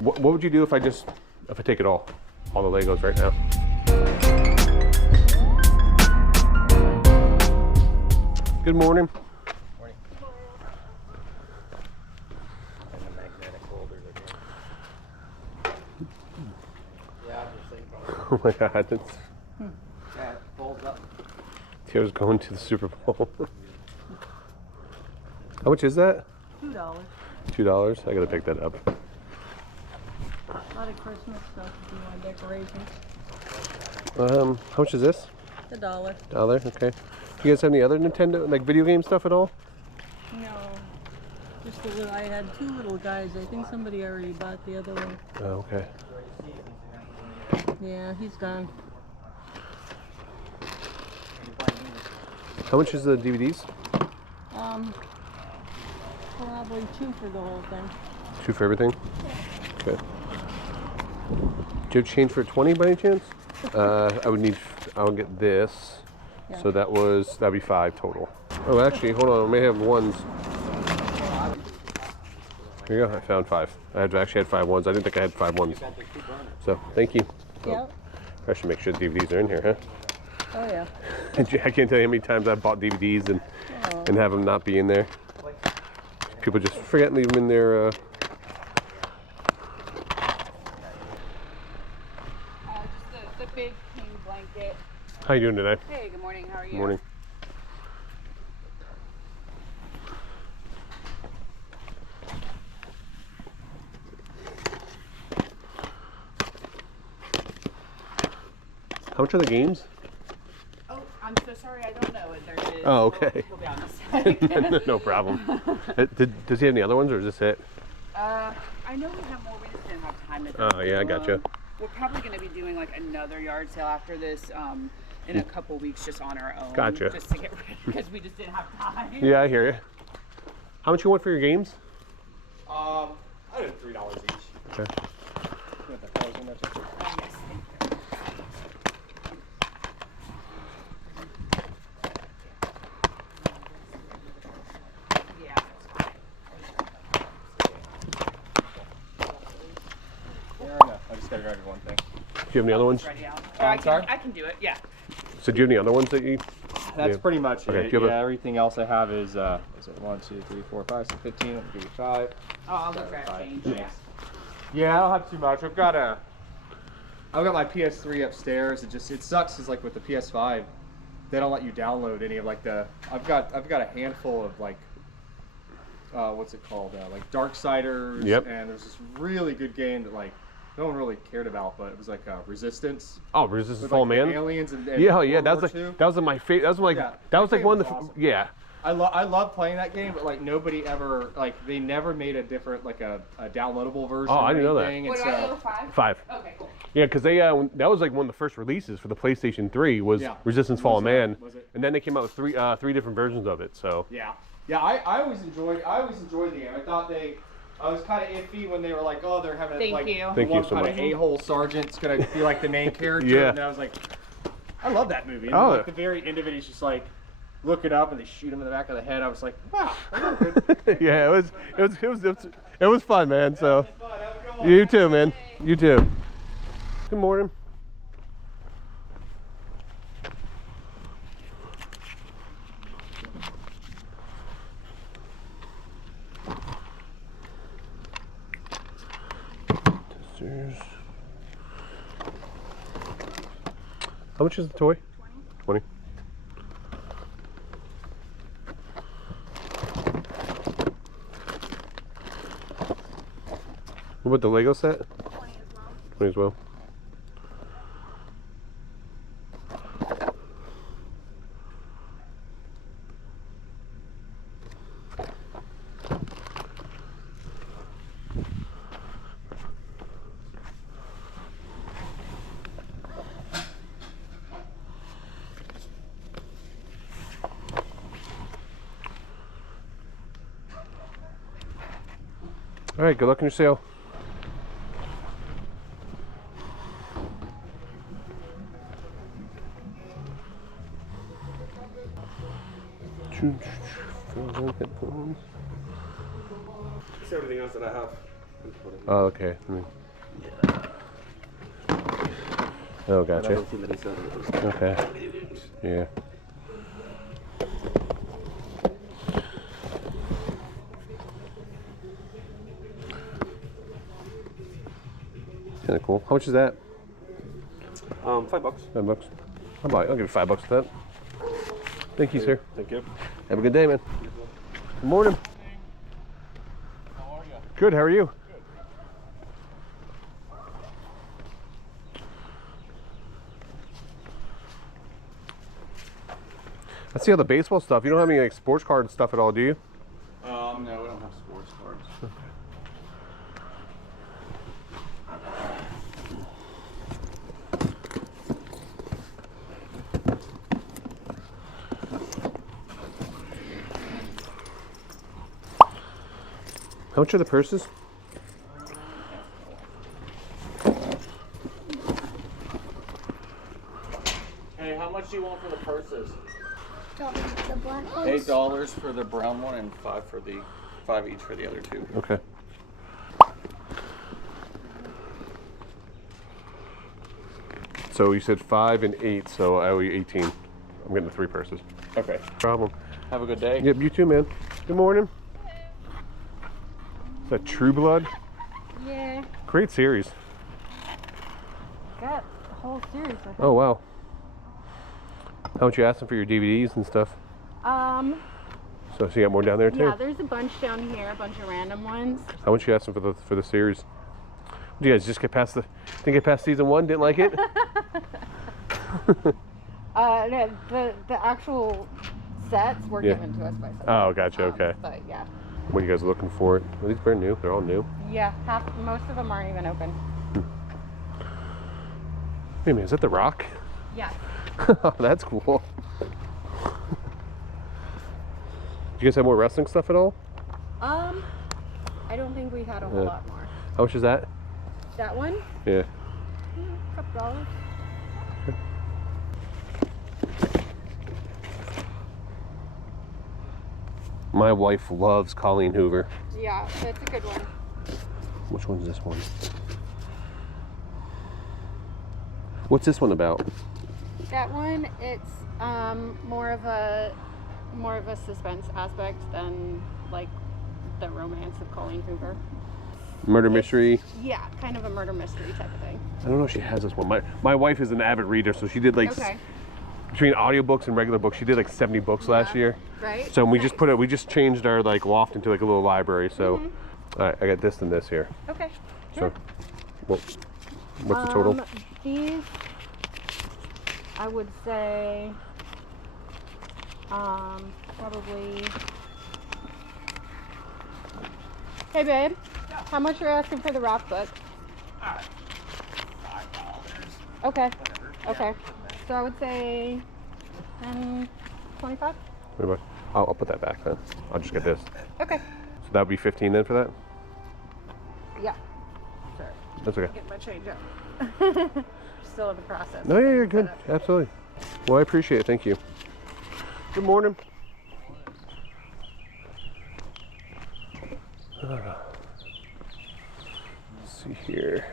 What would you do if I take it all the Legos right now? Good morning. Morning. And the magnetic holders again. Yeah, I'm just thinking. Oh my God, that's. Yeah, it folds up. Tio's going to the Super Bowl. How much is that? $2. $2. I gotta pick that up. A lot of Christmas stuff if you want decorations. How much is this? $1. $1. Okay. Do you guys have any other Nintendo, like video game stuff at all? No. Just a little. I had 2 little guys. I think somebody already bought the other one. Oh, okay. Yeah, he's gone. How much is the DVDs? Probably 2 for the whole thing. 2 for everything? Okay. Do you have change for 20 by any chance? I'll get this. Yeah. So that'd be 5 total. Oh, actually, hold on. I may have ones. Here you go. I found 5. I actually had 5 ones. I didn't think I had 5 ones. So thank you. Yep. I should make sure the DVDs are in here, huh? Oh yeah. I can't tell you how many times I've bought DVDs and have them not be in there. People just forget and leave them in their. Just the big king blanket. How you doing today? Hey, good morning. How are you? Good morning. How much are the games? Oh, I'm so sorry. I don't know. There is. Oh, okay. He'll be on the side. No problem. Does he have any other ones, or is this it? I know we have more. We just didn't have time to do Oh, yeah, I gotcha. We're probably going to be doing like another yard sale after this in a couple weeks, just on our own. Gotcha. Just to get rid, because we just didn't have time. Yeah, I hear you. How much you want for your games? I did $3 each. Okay. With the frozen, that's it. Yes, thank you. Yeah, that's fine. Fair enough. I just gotta grab you one thing. Do you have any other ones? Ready out. I'm sorry? I can do it. Yeah. So do you have any other ones that you? That's Yeah. pretty much Okay, it. do you have Yeah, a- everything else I have is it 1, 2, 3, 4, 5, 6, 15. I'll give you 5. Oh, I'll go grab change. Yeah. Yeah, I don't have too much. I've got my PS3 upstairs. It sucks because like with the PS5, they don't let you download any of like I've got a handful of like what's it called, like Darksiders. Yep. And there's this really good game that like no one really cared about, but it was like Resistance. Oh, Resistance With, Fall like, the Man. aliens and Yeah, yeah. World That was War like II. that was my favorite. That was like Yeah, that was that like one of game the was awesome. yeah. I love playing that game, but like nobody ever they never made a different like a downloadable version. Oh, I didn't know that. or anything, What and do I so- go 5? 5. Okay, cool. Yeah, because they that was like one of the first releases for the PlayStation 3 was Yeah. Resistance Fall Was Man, was it? and then they came out with three different versions of it. So Yeah, I always enjoyed the game. I was kind of iffy when they were like, oh, they're having Thank like you. the Thank you one so kind much. of a-hole sergeant's gonna be like the main character. Yeah. And I was like, I love that movie. And Oh. then, like the very end of it, he's just like looking up and they shoot him in the back of the head. I was like, wow, that was good. yeah, it was fun, man. So you too, man. You too. Good morning. Testers. How much is the toy? 20. What about the Lego set? 20 as well. All right, good luck in your sale. It's everything else that I have. Oh, okay. Oh, gotcha. Okay. Yeah. Kind of cool. How much is that? $5. $5. I'll give you $5 for that. Thank you, sir. Thank you. Have a good day, man. Good morning. How are you? Good. How are you? I see all the baseball stuff. You don't have any like sports card stuff at all, do you? No, we don't have sports cards. How much are the purses? Hey, how much do you want for the purses? The black ones? $8 for the brown one and $5 each for the other two. Okay. So you said 5 and 8, so I owe you 18. I'm getting the 3 purses. Okay. Problem. Have a good day. Yep, you too, man. Good morning. Is that True Blood? Yeah, Great series. got the whole series. I think. Oh, wow. How much you asking for your DVDs and stuff? So you got more down there too? Yeah, there's a bunch down here, a bunch of random ones. How much you asking for the series? Did you guys just get past didn't get past season 1? Didn't like it? No, the actual sets were Yeah. given to us by someone. Oh, gotcha. Okay. But yeah, What are you guys looking for? Are these brand new? They're all new. yeah, most of them aren't even open. Wait a minute, is that The Rock? Yeah. That's cool. Do you guys have more wrestling stuff at all? I don't think we had a whole lot more. How much is that? That one, Yeah. a couple dollars. My wife loves Colleen Hoover. Yeah, that's a good one. Which one's this one? What's this one about? That one, it's more of a suspense aspect than like the romance of Colleen Hoover. Murder mystery. Yeah, kind of a murder mystery type of thing. I don't know if she has this one. My wife is an avid reader, so she did like Okay. between audiobooks and regular books, she did like 70 books last year. Right. So we just changed our like loft into like a little library. So all right, I got this and this here. Okay. So what's the total? These, I would say, probably. Hey, babe. How much are you asking for the rock book? $5. Okay. Okay. So I would say 25. Wait a minute. I'll put that back then. I'll just get this. Okay. So that would be 15 then for that? Yeah. Sure. That's okay. Get my change up. Still in the process. No, yeah, you're good. Absolutely. Well, I appreciate it. Thank you. Good morning. Let's see here.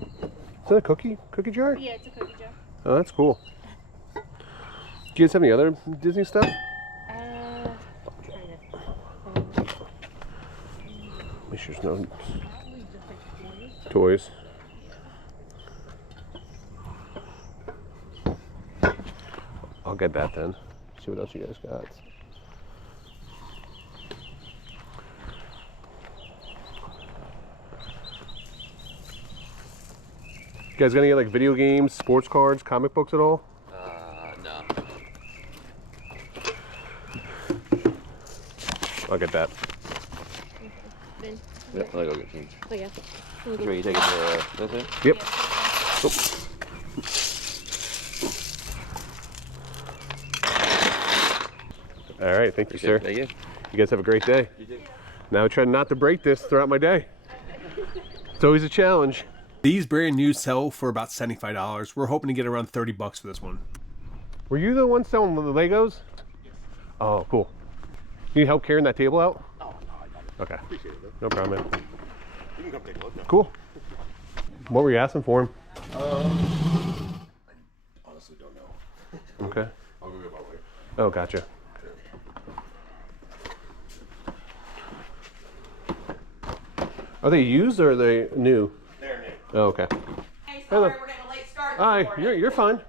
Is that a cookie jar? Yeah, it's a cookie jar. Oh, that's cool. Do you guys have any other Disney stuff? Make sure there's no toys. I'll get that then. See what else you guys got. You guys got any like video games, sports cards, comic books at all? No. I'll get that. Yep, I'll go get change. Oh, yeah. Where you taking this here? Yep. All right, thank you, sir. Thank you. You guys have a great day. You too. Now I try not to break this throughout my day. It's always a challenge. These brand new sell for about $75. We're hoping to get around $30 for this one. Were you the one selling the Legos? Yes. Oh, cool. You need help carrying that table out? Oh, no, I got it. Okay. Appreciate it, bro. No problem, man. You can come take a look now. Cool. What were you asking for him? I honestly don't know. Okay. I'll go get my wife. Oh, gotcha. Are they used or are they new? They're new. Oh, okay. Hey, Hello. sorry, we're getting a late start. Hi, this morning. you're fine.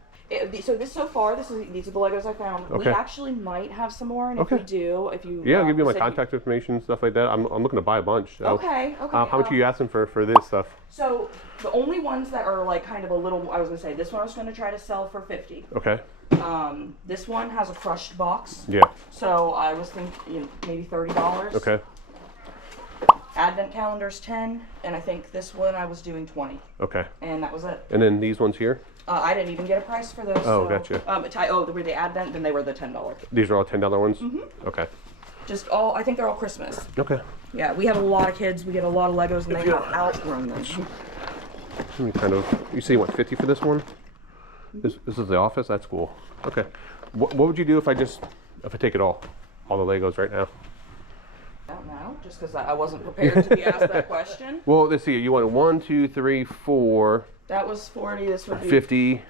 So this so far, these are the Legos I found. Okay. We actually might have some more, and Okay. if we do, if you Yeah, I'll give you my said contact information, stuff like that. I'm looking to buy a bunch. So. Okay. How much are you asking for this stuff? So the only ones that are like kind of a little, I was gonna say this one I was gonna try to sell for 50. Okay. This one has a crushed box. Yeah. So I was thinking maybe $30. Okay. Advent calendar's 10, and I think this one I was doing 20, Okay. and that was it. And then these ones here? I didn't even get a price for those. Oh, so, gotcha. they were the Advent, then they were the $10. These are all $10 ones? Okay. Just all, I think they're all Christmas. Okay. Yeah, we have a lot of kids. We get a lot of Legos, and they have outgrown them. Let me kind of, you say you want 50 for this one? This is the office? That's cool. Okay. What would you do if I take it all the Legos right now? I don't know, just because I wasn't prepared to be asked that question. Well, let's see. You want 1, 2, 3, 4, That was 40. This would be 50,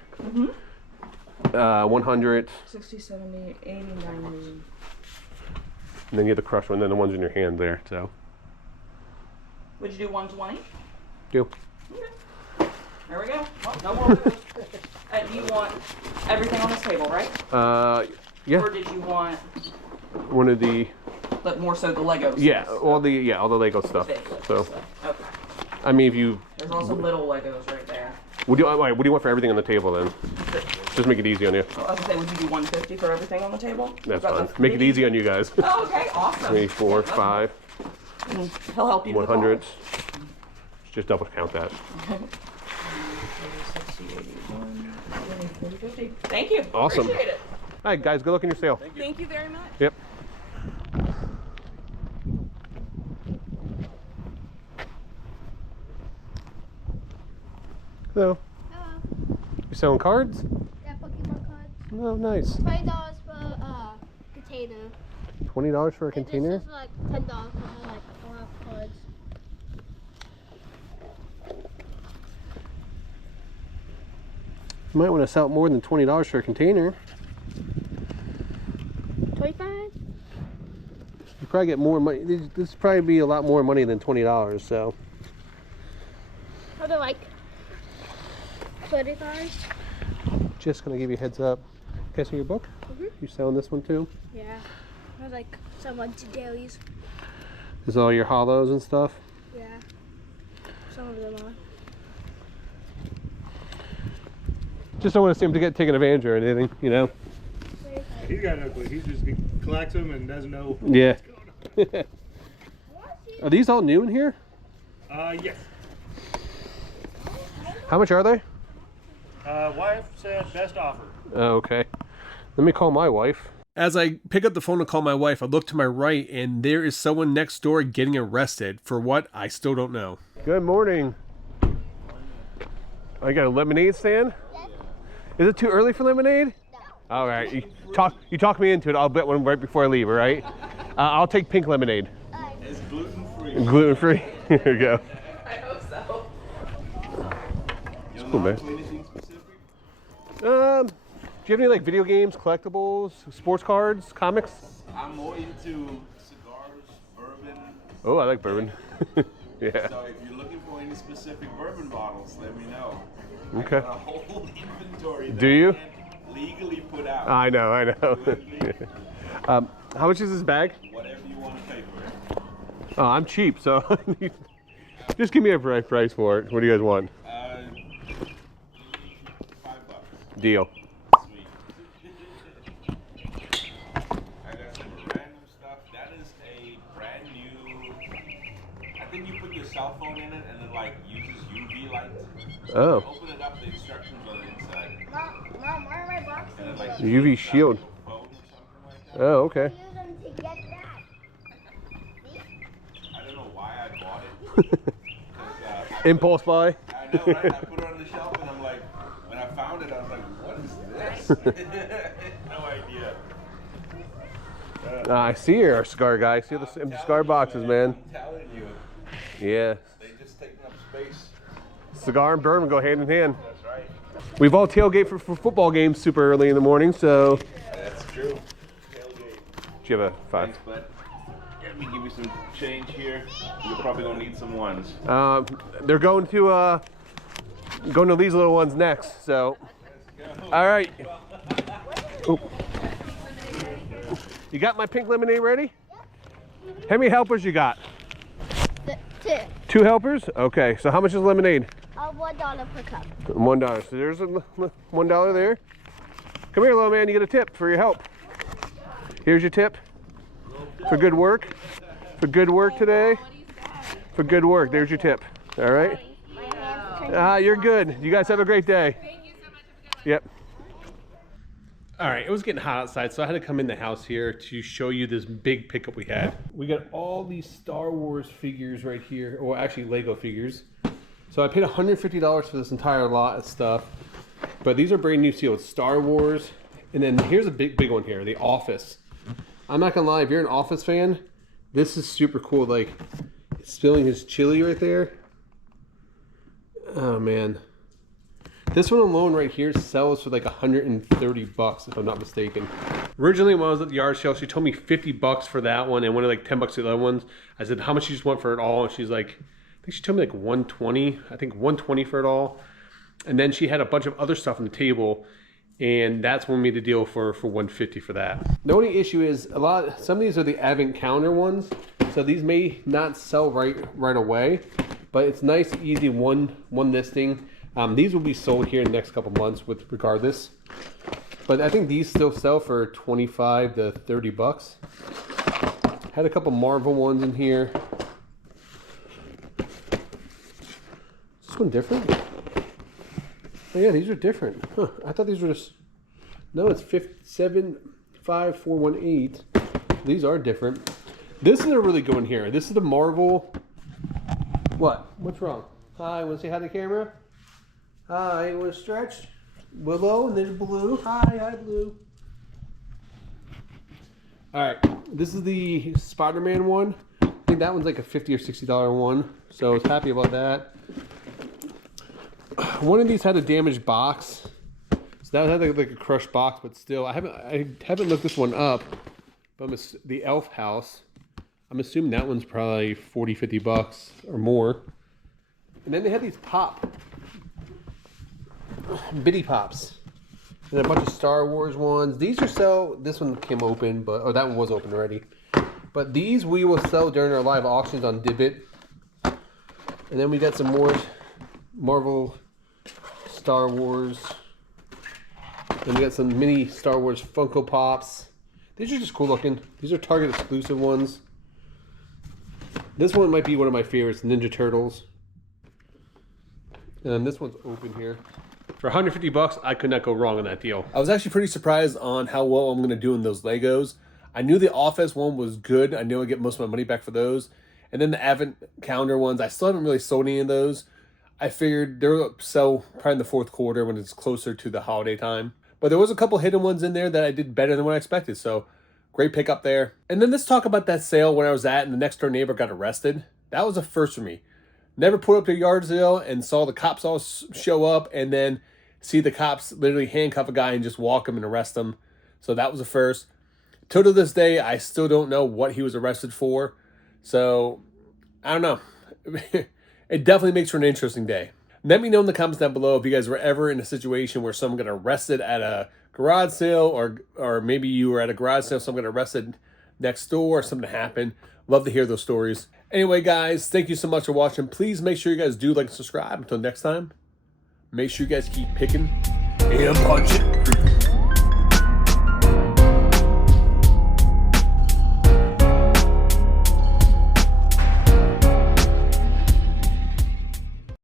100, 60, 70, 80, 90. and then you have the crush one, then the ones in your hand there. So, Would you do 120? do. There we go. Well, no more Legos. And you want everything on this table, right? Yeah. Or did you want, One of the but more so the Legos? yeah, all the Lego stuff. So, Okay. I mean, if you There's also little Legos right there. what do you want for everything on the table then? Just make it easy on you. I was gonna say, would you do 150 for everything on the table? That's Got fine. the Make it mini- easy on you guys. Oh, okay, awesome. 3, 4, 5, He'll help you. with 100. all. Just double count that. 60, 81, 20, 40, 50. Thank you. Awesome. Appreciate it. All right, guys. Good luck in your sale. Thank you very much. Yep. Hello. Hello. You selling cards? Yeah, Pokemon cards. Oh, nice. $20 for container. $20 for a And container? This is like $10 for like a lot of cards. You might want to sell it more than $20 for a container. 25? You probably get more money. This would probably be a lot more money than $20. So How do like 25? just gonna give you a heads up. Okay, so your book? You selling this one too? Yeah. Or like some dailies. This is all your hollows and stuff. Yeah. Some of them are. Just don't want to see him to get taken advantage or anything, you know? He's got no clue. He just collects them and doesn't know Yeah. what's going Are these all new in here? on. Yes. How much are they? Wife said best offer. Oh, okay. Let me call my wife. As I pick up the phone to call my wife, I look to my right and there is someone next door getting arrested. For what? I still don't know. Good morning. I got a lemonade stand? Is it too early for lemonade? No. All right. You talk me into it. I'll bet one right before I leave, all right? I'll take pink lemonade. It's gluten-free. Gluten-free? Here you go. I hope so. You cool, man. anything specific? Do you have any like video games, collectibles, sports cards, comics? I'm more into cigars, bourbon. Oh, I like bourbon. Yeah. So if you're looking for any specific bourbon bottles, let me know. Okay. I got a whole inventory that Do you? I can't legally put out. I know. How much is this bag? Whatever you want to pay for it. Oh, I'm cheap, so just give me a price for it. What do you guys want? $5. Deal. Sweet. I got some random stuff. That is a brand new. I think you put your cell phone in it and it like uses UV light. Oh, Open it up, the instructions are inside. Mom, where are my boxes? And it like UV shield. your phone or something like that. Oh, okay. Use them to get that. I don't know why I bought it. 'Cause, Impulse buy. I know, right? I put it on the shelf and I'm like, when I found it, I was like, what is this? I see your cigar guy. I see the empty cigar boxes, man. I'm telling you. Yeah. They just taking up space. Cigar and bourbon go hand in hand. That's right. We've all tailgate for football games super early in the morning, so. That's true. Tailgate. Do you have a 5? Thanks, bud. Let me give you some change here. You're probably gonna need some ones. They're going to these little ones next, so. All right. Oop. You got my pink lemonade ready? How many helpers you got? 2. 2 helpers? Okay, so how much is lemonade? $1 per cup. $1. So there's a $1 there. Come here, little man, you get a tip for your help. Here's your tip. For good work. For good work today. For good work, there's your tip. All right? You're good. You guys have a great day. Thank you so much. Yep. All right, it was getting hot outside, so I had to come in the house here to show you this big pickup we had. We got all these Star Wars figures right here, or actually Lego figures. So I paid $150 for this entire lot of stuff, but these are brand new sealed. Star Wars, and then here's a big one here, The Office. I'm not gonna lie, if you're an Office fan, this is super cool. Like, spilling his chili right there. Oh man. This one alone right here sells for like $130 if I'm not mistaken. Originally when I was at the yard sale, she told me $50 for that one and one of like $10 for the other ones. I said, how much you just want for it all? And she's like, I think she told me like 120. I think 120 for it all. And then she had a bunch of other stuff on the table, and that's when we made the deal for 150 for that. The only issue is some of these are the advent calendar ones, so these may not sell right away, but it's nice, easy one listing. These will be sold here in the next couple months regardless. But I think these still sell for 25 to 30 bucks. Had a couple Marvel ones in here. Is this one different? Oh yeah, these are different. Huh, I thought these were just... No, it's 75418. These are different. This is a really good one here. This is the Marvel... What? What's wrong? Hi, want to say hi to the camera? Hi, you want to stretch? Willow, and there's Blue. Hi, Blue. Alright, this is the Spider-Man one. I think that one's like a $50 or $60 one, so I was happy about that. One of these had a damaged box. So that had like a crushed box, but still, I haven't looked this one up. But the Elf House, I'm assuming that one's probably 40, 50 bucks or more. And then they had these Bitty Pops. And a bunch of Star Wars ones. These are this one came open, that one was open already. But these we will sell during our live auctions on Dibdit. And then we got some more Marvel Star Wars. And we got some mini Star Wars Funko Pops. These are just cool looking. These are Target exclusive ones. This one might be one of my favorites, Ninja Turtles. And this one's open here. For 150 bucks, I could not go wrong on that deal. I was actually pretty surprised on how well I'm going to do in those Legos. I knew the Office one was good. I knew I'd get most of my money back for those. And then the Advent Calendar ones, I still haven't really sold any of those. I figured they'll sell probably in the fourth quarter when it's closer to the holiday time. But there was a couple hidden ones in there that I did better than what I expected. So great pickup there. And then let's talk about that sale where I was at and the next door neighbor got arrested. That was a first for me. Never put up to a yard sale and saw the cops all show up and then see the cops literally handcuff a guy and just walk him and arrest him. So that was a first. Till to this day, I still don't know what he was arrested for. So, I don't know. It definitely makes for an interesting day. Let me know in the comments down below if you guys were ever in a situation where someone got arrested at a garage sale or maybe you were at a garage sale, someone got arrested next door, or something happened. Love to hear those stories. Anyway, guys, thank you so much for watching. Please make sure you guys do like and subscribe. Until next time, make sure you guys keep picking and punching.